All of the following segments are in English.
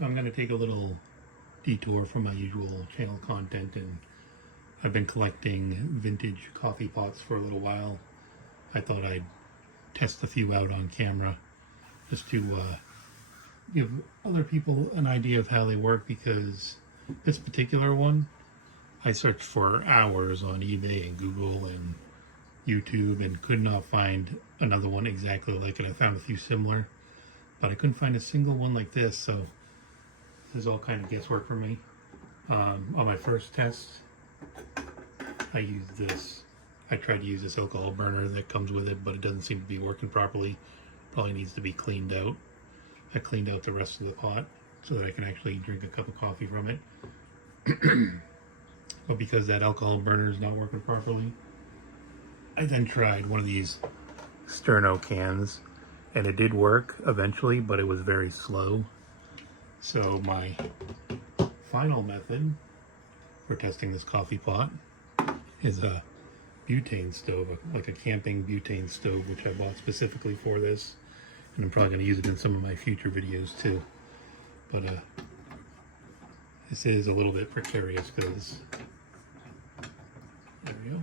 I'm going to take a little detour from my usual channel content, and I've been collecting vintage coffee pots for a little while. I thought I'd test a few out on camera just to give other people an idea of how they work, because this particular one I searched for hours on eBay and Google and YouTube and could not find another one exactly like it. I found a few similar, but I couldn't find a single one like this, so this is all kind of guesswork for me. On my first test, I used this. I tried to use this alcohol burner that comes with it, but it doesn't seem to be working properly. Probably needs to be cleaned out. I cleaned out the rest of the pot so that I can actually drink a cup of coffee from it. But because that alcohol burner is not working properly, I then tried one of these Sterno cans, and it did work eventually, but it was very slow. So my final method for testing this coffee pot is a butane stove, like a camping butane stove, which I bought specifically for this, and I'm probably going to use it in some of my future videos too. But this is a little bit precarious because there we go.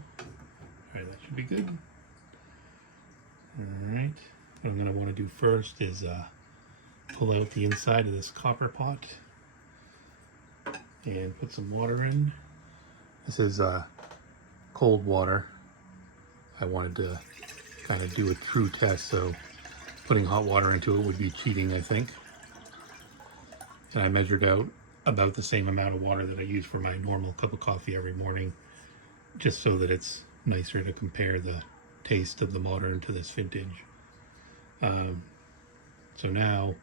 Alright, that should be good. Alright, what I'm going to want to do first is pull out the inside of this copper pot and put some water in. This is cold water. I wanted to kind of do a true test, so putting hot water into it would be cheating, I think. And I measured out about the same amount of water that I use for my normal cup of coffee every morning, just so that it's nicer to compare the taste of the modern to this vintage. So now,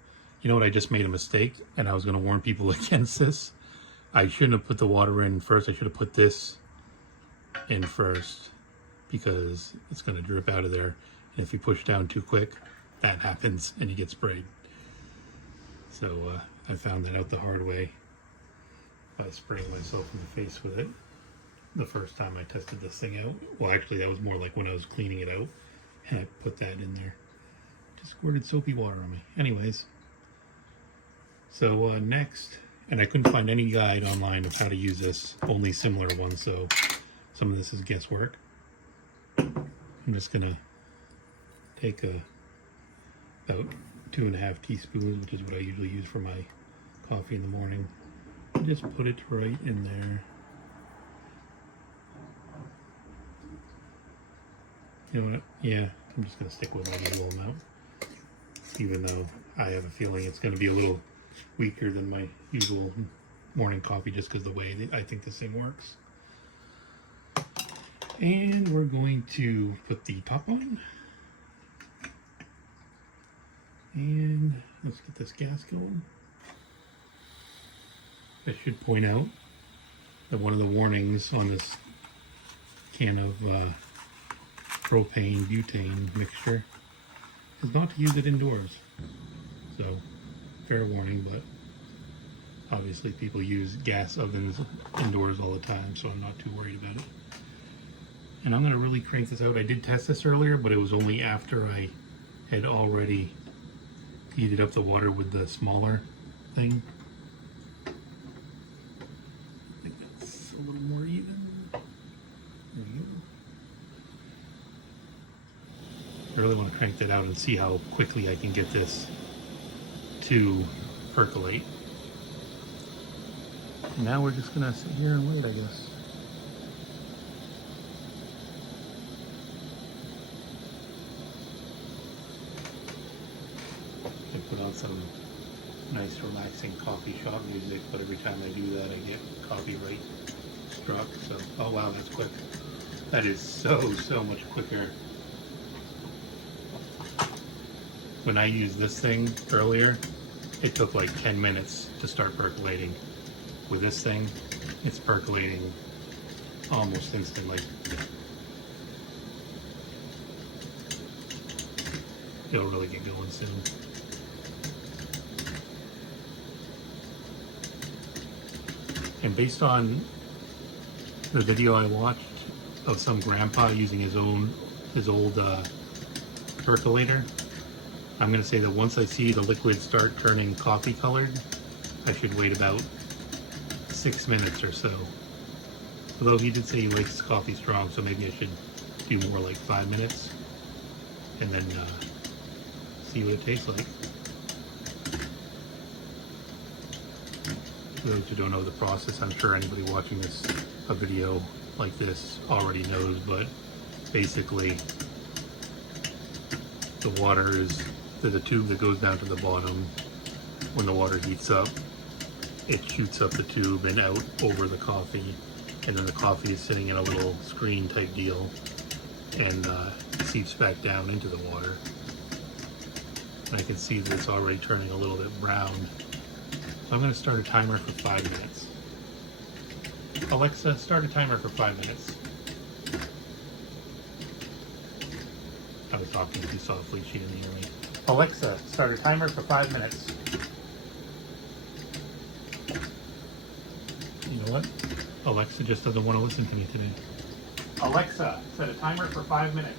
you know what, I just made a mistake, and I was going to warn people against this. I shouldn't have put the water in first. I should have put this in first, because it's going to drip out of there. And if you push down too quick, that happens and you get sprayed. So I found that out the hard way by spraying myself in the face with it the first time I tested this thing out. Well, actually, that was more like when I was cleaning it out, and I put that in there. Just squirted soapy water on me. Anyways, so next, and I couldn't find any guide online of how to use this, only similar ones, so some of this is guesswork. I'm just gonna take about 2.5 teaspoons, which is what I usually use for my coffee in the morning, and just put it right in there. You know what? Yeah, I'm just gonna stick with my usual amount, even though I have a feeling it's gonna be a little weaker than my usual morning coffee, just because the way I think this thing works. And we're going to put the top on. And let's get this gas going. I should point out that one of the warnings on this can of propane butane mixture is not to use it indoors. So, fair warning, but obviously people use gas ovens indoors all the time, so I'm not too worried about it. And I'm going to really crank this out. I did test this earlier, but it was only after I had already heated up the water with the smaller thing. I think that's a little more even. There you go. I really want to crank that out and see how quickly I can get this to percolate. And now we're just going to sit here and wait, I guess. I put on some nice relaxing coffee shop music, but every time I do that I get copyright struck, so, oh wow, that's quick. That is so much quicker. When I used this thing earlier, it took like 10 minutes to start percolating. With this thing, it's percolating almost instantly. It'll really get going soon. And based on the video I watched of some grandpa using his old percolator, I'm going to say that once I see the liquid start turning coffee colored, I should wait about 6 minutes or so. Although he did say he likes his coffee strong, so maybe I should do more like 5 minutes and then see what it tastes like. For those who don't know the process, I'm sure anybody watching a video like this already knows, but basically the water is, there's a tube that goes down to the bottom. When the water heats up, it shoots up the tube and out over the coffee, and then the coffee is sitting in a little screen type deal and seeps back down into the water. And I can see that it's already turning a little bit brown. So I'm going to start a timer for 5 minutes. Alexa, start a timer for 5 minutes. I was talking too softly, she didn't hear me. Alexa, start a timer for 5 minutes. You know what? Alexa just doesn't want to listen to me today. Alexa, set a timer for 5 minutes.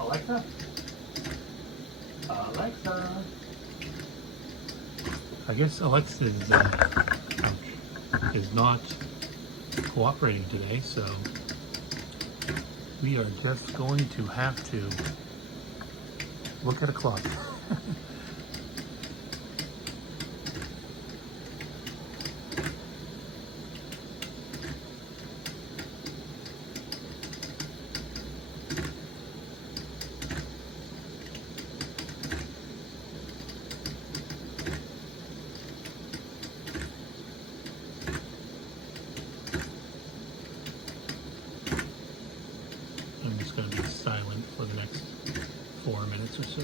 Alexa? Alexa? I guess Alexa is not cooperating today, so we are just going to have to look at a clock. I'm just going to be silent for the next 4 minutes or so.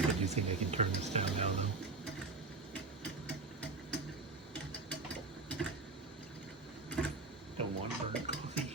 I do think I can turn this down now, though. Don't want burnt coffee.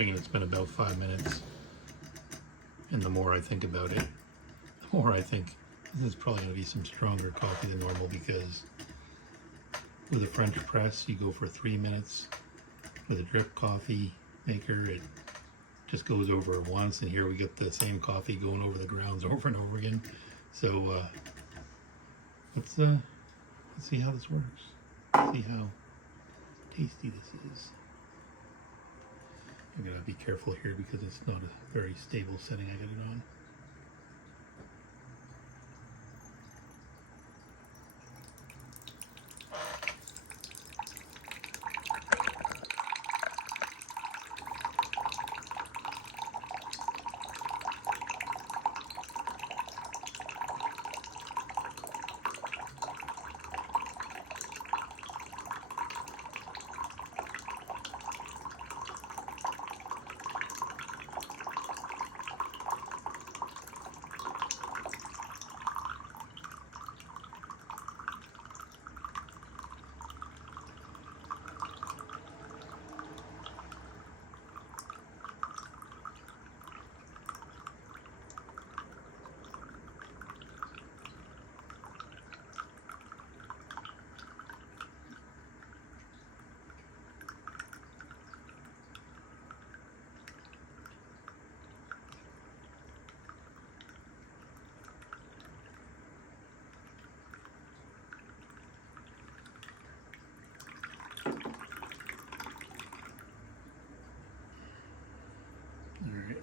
thinking it's been about 5 minutes. And the more I think about it, the more I think this is probably going to be some stronger coffee than normal, because with a French press, you go for 3 minutes. With a drip coffee maker, it just goes over once, and here we get the same coffee going over the grounds over and over again. So let's see how this works. See how tasty this is. I'm gonna be careful here because it's not a very stable setting I got it on. Alright.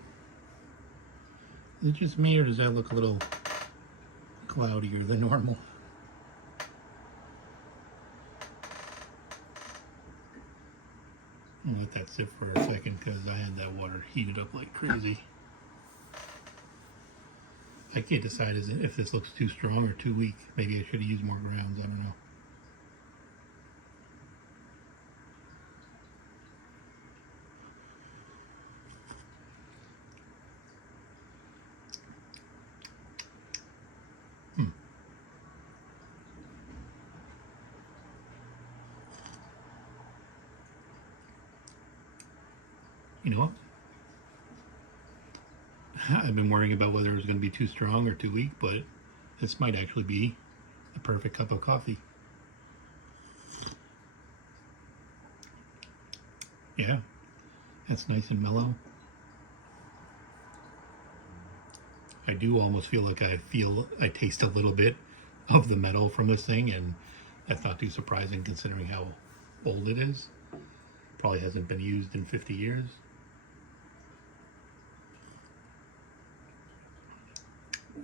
Is it just me, or does that look a little cloudier than normal? I'll let that sit for a second because I had that water heated up like crazy. I can't decide if this looks too strong or too weak. Maybe I should have used more grounds, I don't know. You know what? I've been worrying about whether it was going to be too strong or too weak, but this might actually be the perfect cup of coffee. Yeah, that's nice and mellow. I do almost feel like I taste a little bit of the metal from this thing, and that's not too surprising considering how old it is. Probably hasn't been used in 50 years.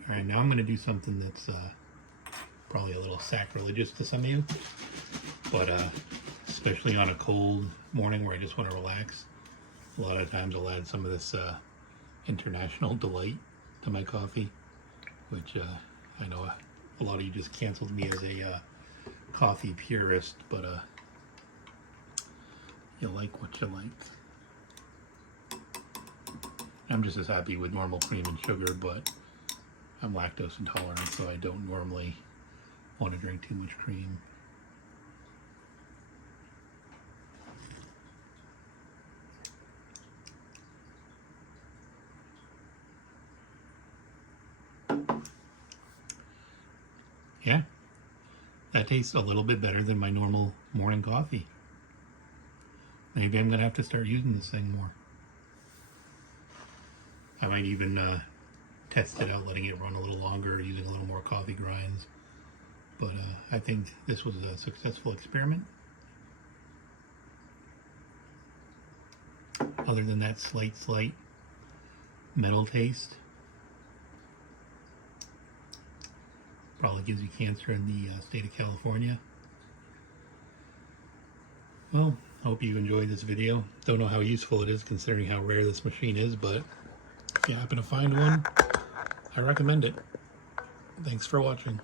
Alright, now I'm going to do something that's probably a little sacrilegious to some of you, but especially on a cold morning where I just want to relax, a lot of times I'll add some of this International Delight to my coffee, which I know a lot of you just canceled me as a coffee purist, but you like what you like. I'm just as happy with normal cream and sugar, but I'm lactose intolerant, so I don't normally want to drink too much cream. Yeah, that tastes a little bit better than my normal morning coffee. Maybe I'm going to have to start using this thing more. I might even test it out, letting it run a little longer, using a little more coffee grinds. But I think this was a successful experiment. Other than that slight metal taste, probably gives you cancer in the state of California. Well, I hope you enjoyed this video. Don't know how useful it is considering how rare this machine is, but if you happen to find one, I recommend it. Thanks for watching.